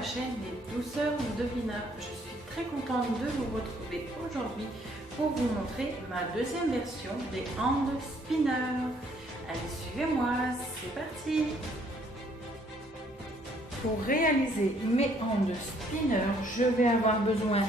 la chaîne des douceurs de Vina. Je suis très contente de vous retrouver aujourd'hui pour vous montrer ma deuxième version des hand spinners. Allez, suivez-moi, c'est parti! Pour réaliser mes hand spinners, je vais avoir besoin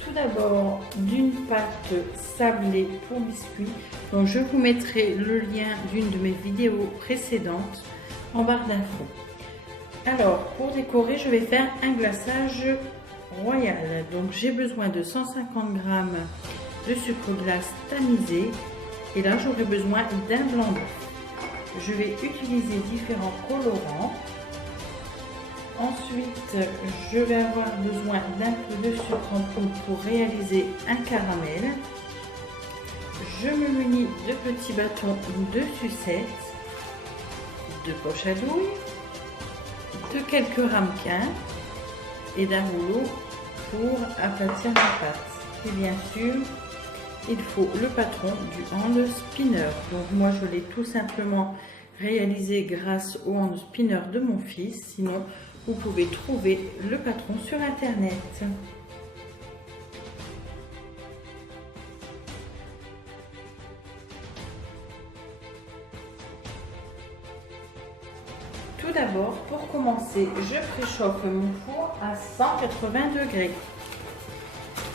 tout d'abord d'une pâte sablée pour biscuits. Donc je vous mettrai le lien d'une de mes vidéos précédentes en barre d'infos. Alors pour décorer, je vais faire un glaçage royal. Donc j'ai besoin de 150 g de sucre glace tamisé et là j'aurai besoin d'un blanc d'œuf. Je vais utiliser différents colorants. Ensuite, je vais avoir besoin d'un peu de sucre en poudre pour réaliser un caramel. Je me munis de petits bâtons de sucette, de poche à douille, de quelques ramequins et d'un rouleau pour aplatir ma pâte. Et bien sûr, il faut le patron du hand spinner. Donc moi, je l'ai tout simplement réalisé grâce au hand spinner de mon fils. Sinon, vous pouvez trouver le patron sur internet. Tout d'abord, pour commencer, je préchauffe mon four à 180 degrés.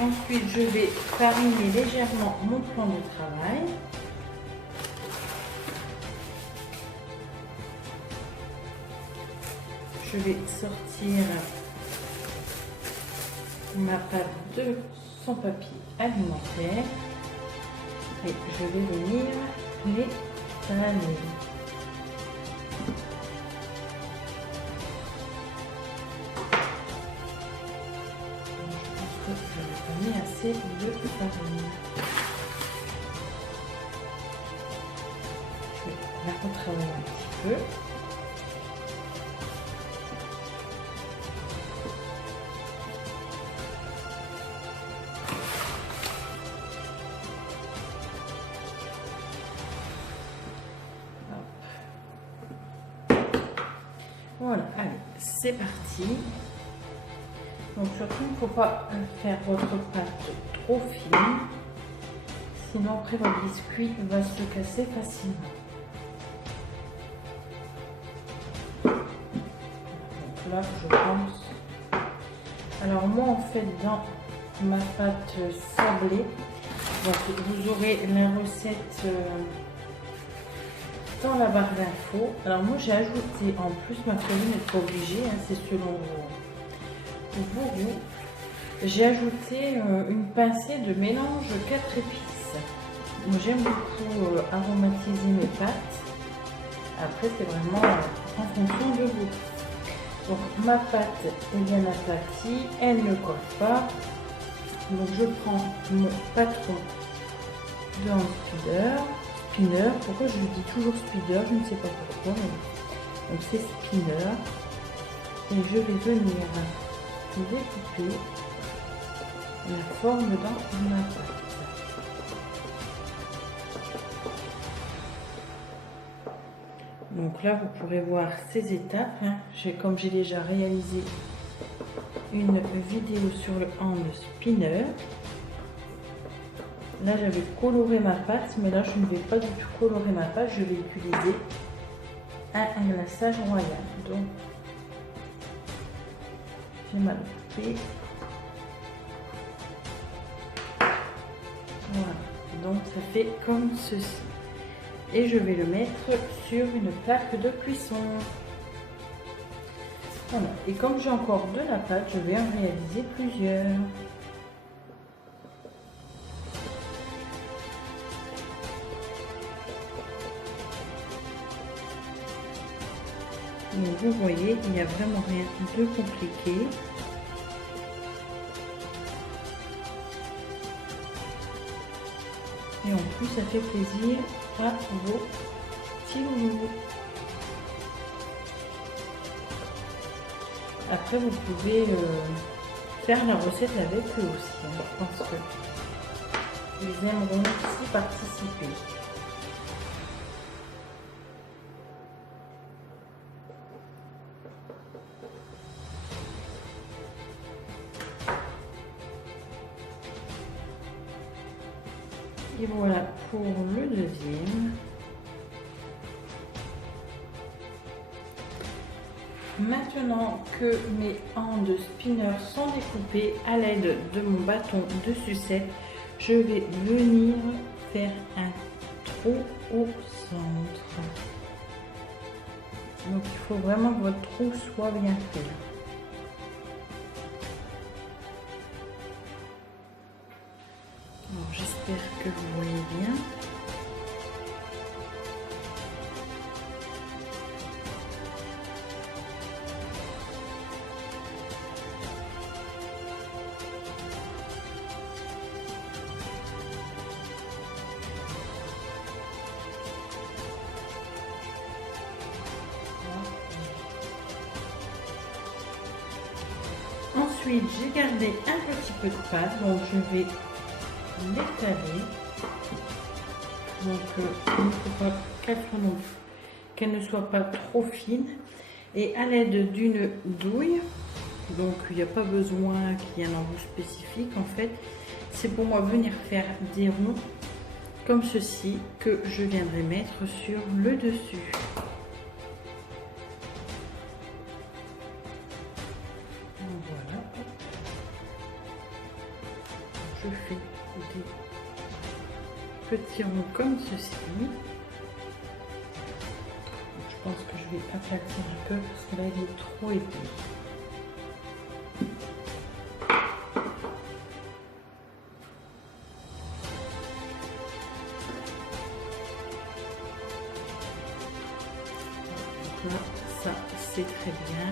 Ensuite, je vais fariner légèrement mon plan de travail. Je vais sortir ma pâte de son papier alimentaire et je vais venir les faner. Je pense que je n'ai pas mis assez de farine. Je vais la retravailler un petit peu. Voilà, allez, c'est parti. Donc surtout, il ne faut pas faire votre pâte trop fine, sinon après votre biscuit va se casser facilement. Donc là, je pense. Alors moi, en fait, dans ma pâte sablée, donc vous aurez la recette dans la barre d'infos. Alors moi j'ai ajouté, en plus ma farine n'est pas obligée, hein, c'est selon vos goûts. J'ai ajouté une pincée de mélange 4 épices. Moi j'aime beaucoup aromatiser mes pâtes. Après c'est vraiment en fonction de vous. Donc ma pâte est bien aplatie, elle ne colle pas. Donc je prends mon patron de hand spinner. Pourquoi je dis toujours spinner, je ne sais pas pourquoi, mais donc c'est spinner et je vais venir découper la forme dans ma pâte. Donc là vous pourrez voir ces étapes, hein. Comme j'ai déjà réalisé une vidéo sur le hand spinner. Là, j'avais coloré ma pâte, mais là, je ne vais pas du tout colorer ma pâte. Je vais utiliser un glaçage royal. Donc, j'ai mal coupé. Voilà. Donc, ça fait comme ceci. Et je vais le mettre sur une plaque de cuisson. Voilà. Et comme j'ai encore de la pâte, je vais en réaliser plusieurs. Donc vous voyez, il n'y a vraiment rien de compliqué. Et en plus, ça fait plaisir à vos petits loulous. Après, vous pouvez faire la recette avec eux aussi. Hein. Je pense qu'ils aimeront aussi participer. Et voilà pour le deuxième. Maintenant que mes hanches spinner sont découpées à l'aide de mon bâton de sucette, je vais venir faire un trou au centre. Donc il faut vraiment que votre trou soit bien fait. Alors j'espère que vous voyez bien. Ensuite, j'ai gardé un petit peu de pâte, donc je vais l'étaler. Donc, il ne faut pas qu'elle ne soit pas trop fine. Et à l'aide d'une douille, donc il n'y a pas besoin qu'il y ait un embout spécifique en fait. C'est pour moi venir faire des ronds comme ceci que je viendrai mettre sur le dessus. Voilà. Je fais des petits ronds comme ceci. Je pense que je vais aplatir un peu parce que là il est trop épais. Là, ça c'est très bien.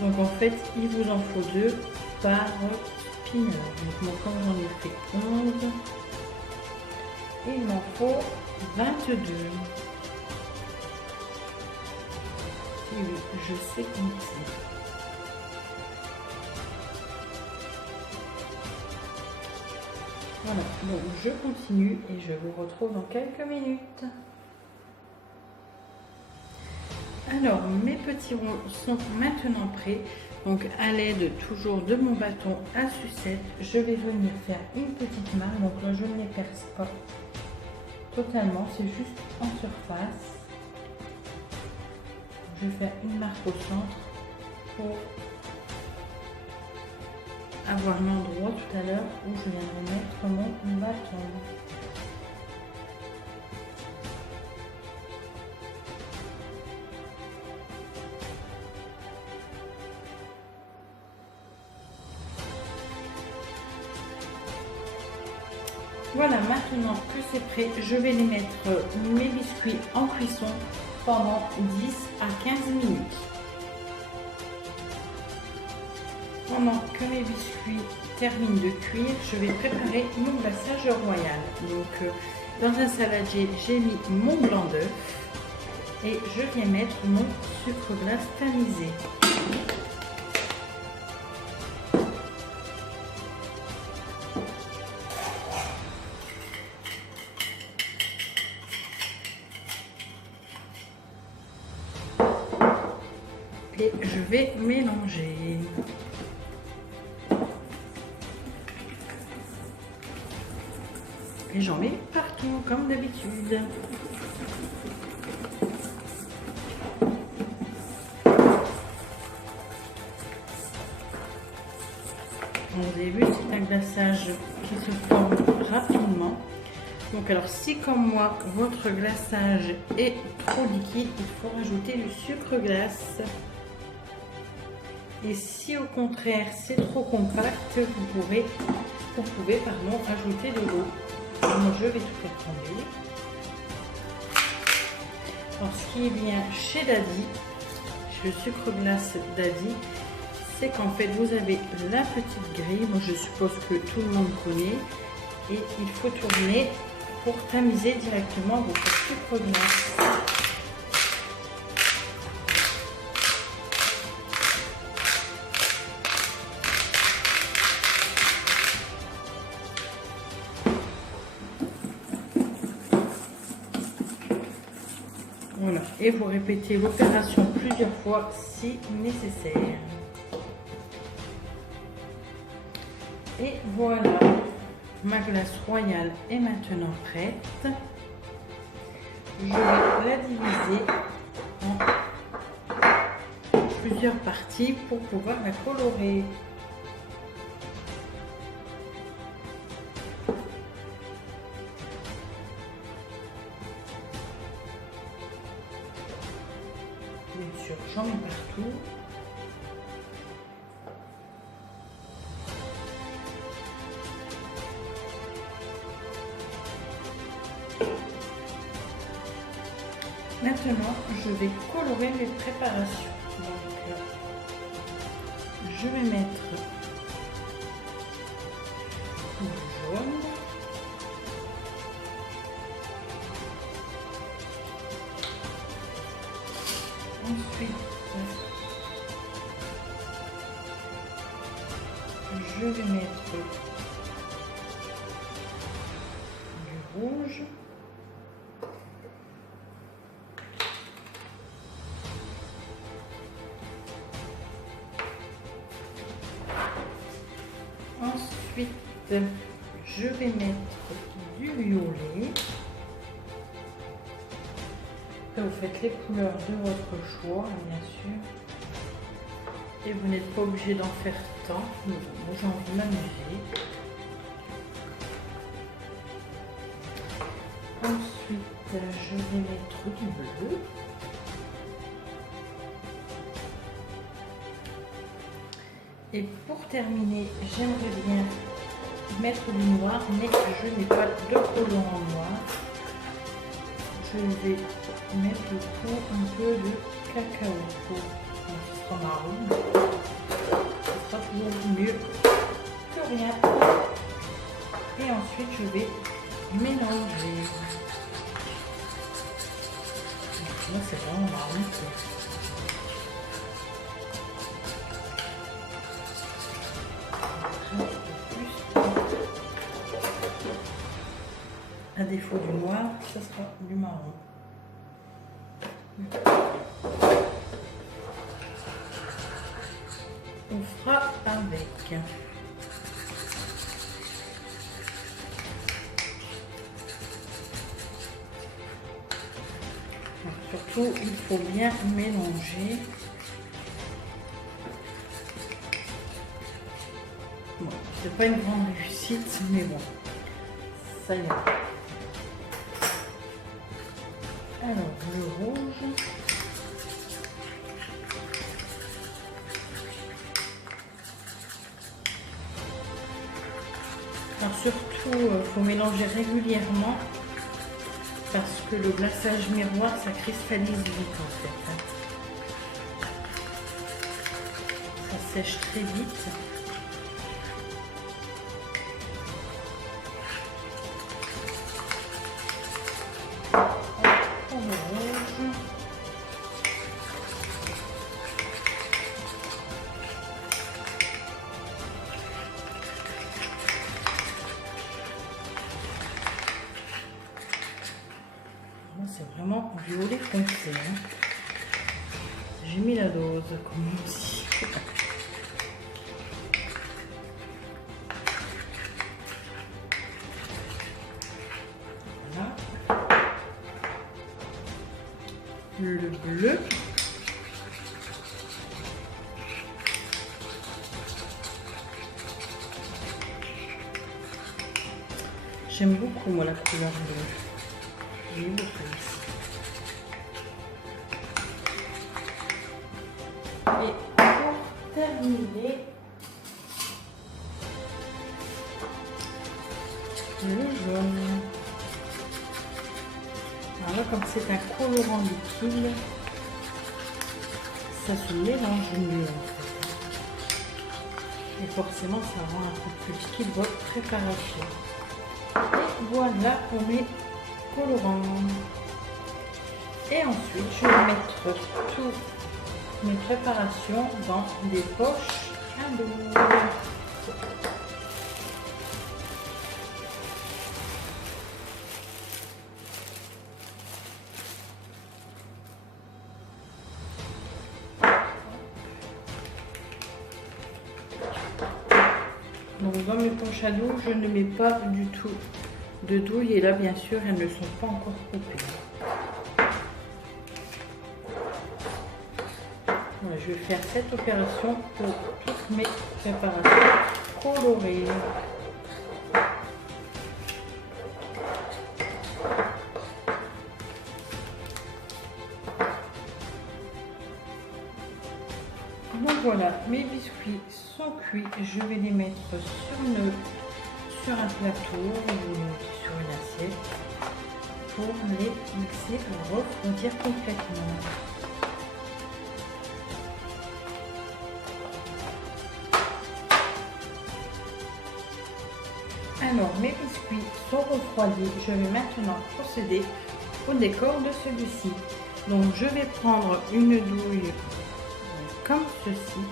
Donc en fait, il vous en faut 2 par spinner. Donc moi, comme j'en ai fait 11, il m'en faut 22. Et oui, je sais compter. Voilà, donc je continue et je vous retrouve dans quelques minutes. Alors, mes petits ronds sont maintenant prêts. Donc, à l'aide toujours de mon bâton à sucette, je vais venir faire une petite marque. Donc là, je ne les perce pas totalement, c'est juste en surface. Je vais faire une marque au centre pour avoir l'endroit tout à l'heure où je viendrai mettre mon bâton. Voilà, maintenant que c'est prêt, je vais les mettre mes biscuits en cuisson pendant 10 à 15 minutes. Pendant que mes biscuits terminent de cuire, je vais préparer mon glaçage royal. Donc, dans un saladier, j'ai mis mon blanc d'œuf et je viens mettre mon sucre glace tamisé. Et je vais mélanger. Et j'en mets partout, comme d'habitude. Vous avez vu, c'est un glaçage qui se forme rapidement. Donc alors, si comme moi, votre glaçage est trop liquide, il faut rajouter du sucre glace. Et si au contraire, c'est trop compact, vous pouvez ajouter de l'eau. Donc, je vais tout faire tomber. Alors, ce qui est bien chez Daddy, chez le sucre glace Daddy, c'est qu'en fait, vous avez la petite grille. Moi, je suppose que tout le monde connaît. Et il faut tourner pour tamiser directement votre sucre glace. Voilà, et vous répétez l'opération plusieurs fois si nécessaire. Et voilà, ma glace royale est maintenant prête. Je vais la diviser en plusieurs parties pour pouvoir la colorer. Bien sûr, j'en mets partout. Maintenant, je vais colorer mes préparations. Donc, je vais mettre du jaune. Ensuite, je vais mettre du rouge. Ensuite, je vais mettre du violet. Après, vous faites les couleurs de votre choix, bien sûr. Et vous n'êtes pas obligé d'en faire tant. Moi, j'ai envie de m'amuser. Ensuite, je vais mettre du bleu. Et pour terminer, j'aimerais bien mettre du noir, mais je n'ai pas de colorant noir. Je vais mettre le tout un peu de cacao. Ce sera marron. Ce sera toujours mieux que rien. Et ensuite, je vais mélanger. Là, c'est vraiment marron. À défaut du noir, ce sera du marron. On fera avec. Surtout, il faut bien mélanger. Bon, c'est pas une grande réussite, mais bon, ça y est. Alors, le rouge. Alors surtout, il faut mélanger régulièrement parce que le glaçage miroir, ça cristallise vite en fait. Ça sèche très vite. C'est vraiment violet foncé. Hein. J'ai mis la dose, comme on dit. Voilà. Le bleu. J'aime beaucoup moi la couleur bleue. J'ai beaucoup ici. Et pour terminer, le jaune. Alors là, comme c'est un colorant liquide, ça se mélange mieux en fait. Et forcément, ça rend un peu plus liquide votre préparation. Et voilà pour mes colorants. Et ensuite, je vais mettre toutes mes préparations dans des poches à l'eau. Donc dans mes poches à dos, je ne mets pas du tout de douille. Et là, bien sûr, elles ne sont pas encore coupées. Voilà, je vais faire cette opération pour toutes mes préparations colorées. Donc voilà, mes biscuits sont cuits. Je vais les mettre sur un plateau ou sur une assiette pour les mixer, pour refroidir complètement. Alors, mes biscuits sont refroidis. Je vais maintenant procéder au décor de celui-ci. Donc, je vais prendre une douille comme ceci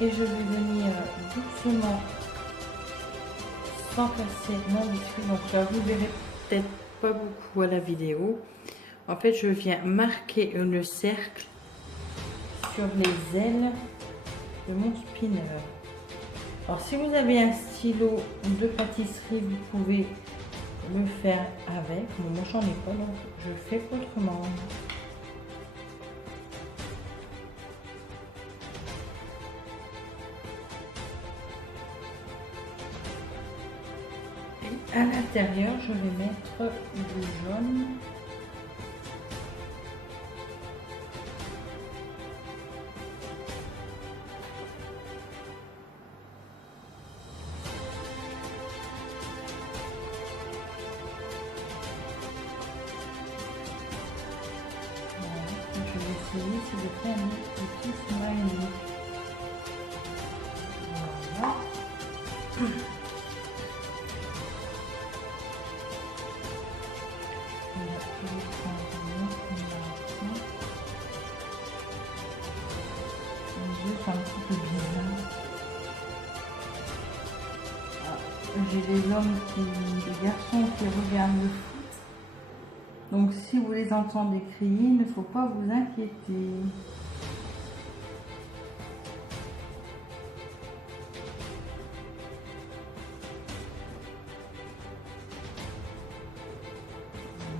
et je vais venir doucement, sans casser mon biscuit. Donc là, vous verrez peut-être pas beaucoup à la vidéo. En fait, je viens marquer le cercle sur les ailes de mon spinner. Alors, si vous avez un stylo de pâtisserie, vous pouvez le faire avec. Bon, moi, j'en ai pas, donc je fais autrement. Et à l'intérieur, je vais mettre du jaune. Je vais essayer si je fais un petit smiley. Voilà. Je vais prendre les yeux sont un petit peu bizarres. J'ai des hommes des garçons qui regardent le foot. Donc si vous les entendez crier, il ne faut pas vous inquiéter.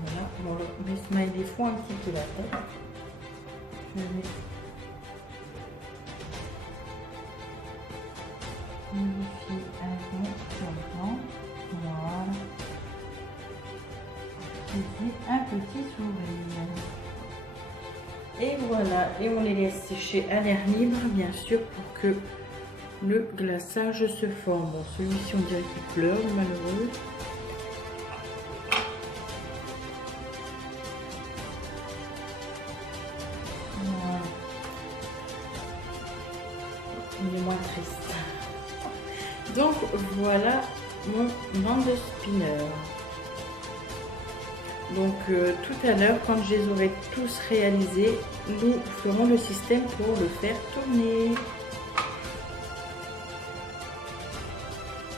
Voilà, bon, mes smileys font un petit peu la tête. Je vais modifier un peu sur le blanc. Voilà. Un petit sourire. Et voilà, et on les laisse sécher à l'air libre, bien sûr, pour que le glaçage se forme. Bon, celui-ci, on dirait qu'il pleure, le malheureux. Voilà. Il est moins triste. Donc, voilà mon bande de spinner. Donc tout à l'heure, quand je les aurai tous réalisés, nous ferons le système pour le faire tourner.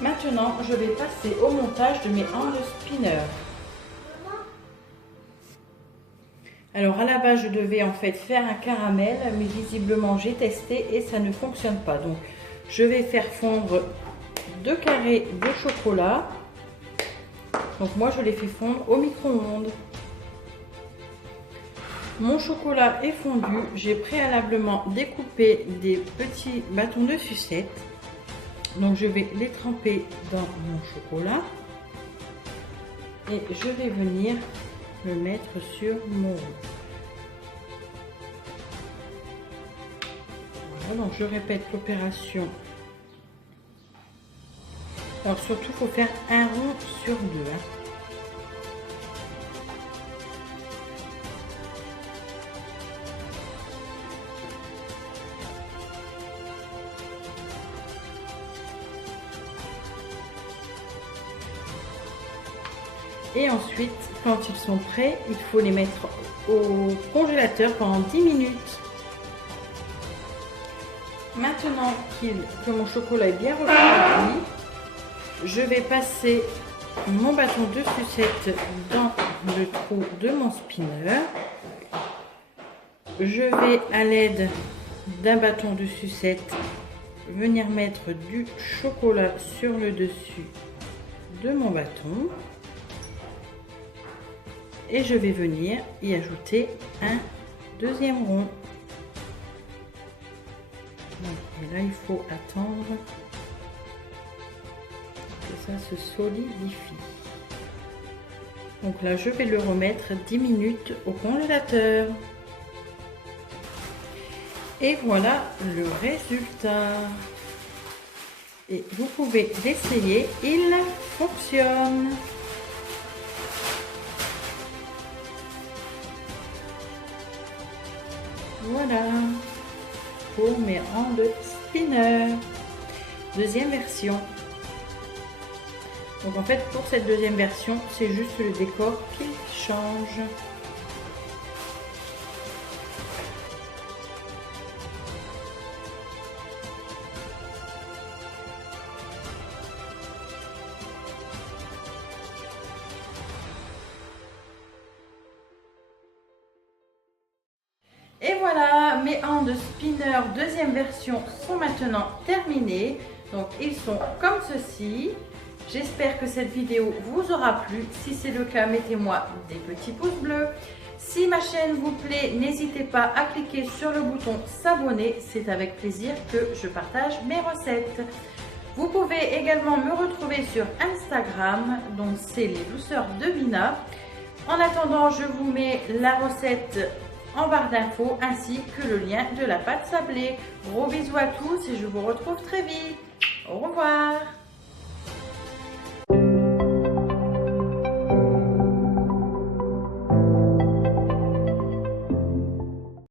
Maintenant, je vais passer au montage de mes hand spinners. Alors à la base, je devais en fait faire un caramel, mais visiblement j'ai testé et ça ne fonctionne pas. Donc je vais faire fondre 2 carrés de chocolat. Donc moi je les fais fondre au micro-ondes. Mon chocolat est fondu. J'ai préalablement découpé des petits bâtons de sucette. Donc je vais les tremper dans mon chocolat. Et je vais venir le mettre sur mon roux. Voilà, donc je répète l'opération. Alors surtout, il faut faire un rond sur 2. Et ensuite, quand ils sont prêts, il faut les mettre au congélateur pendant 10 minutes. Maintenant que mon chocolat est bien refroidi, je vais passer mon bâton de sucette dans le trou de mon spinner. Je vais à l'aide d'un bâton de sucette venir mettre du chocolat sur le dessus de mon bâton. Et je vais venir y ajouter un deuxième rond. Et là, il faut attendre que ça se solidifie. Donc là, je vais le remettre 10 minutes au congélateur. Et voilà le résultat. Et vous pouvez l'essayer, il fonctionne. Voilà pour mes rangs de spinner. Deuxième version. Donc en fait pour cette deuxième version, c'est juste le décor qui change. Et voilà, mes hanches de spinner deuxième version sont maintenant terminés. Donc ils sont comme ceci. J'espère que cette vidéo vous aura plu. Si c'est le cas, mettez-moi des petits pouces bleus. Si ma chaîne vous plaît, n'hésitez pas à cliquer sur le bouton s'abonner. C'est avec plaisir que je partage mes recettes. Vous pouvez également me retrouver sur Instagram, donc c'est les douceurs de Vina. En attendant, je vous mets la recette en barre d'infos ainsi que le lien de la pâte sablée. Gros bisous à tous et je vous retrouve très vite. Au revoir.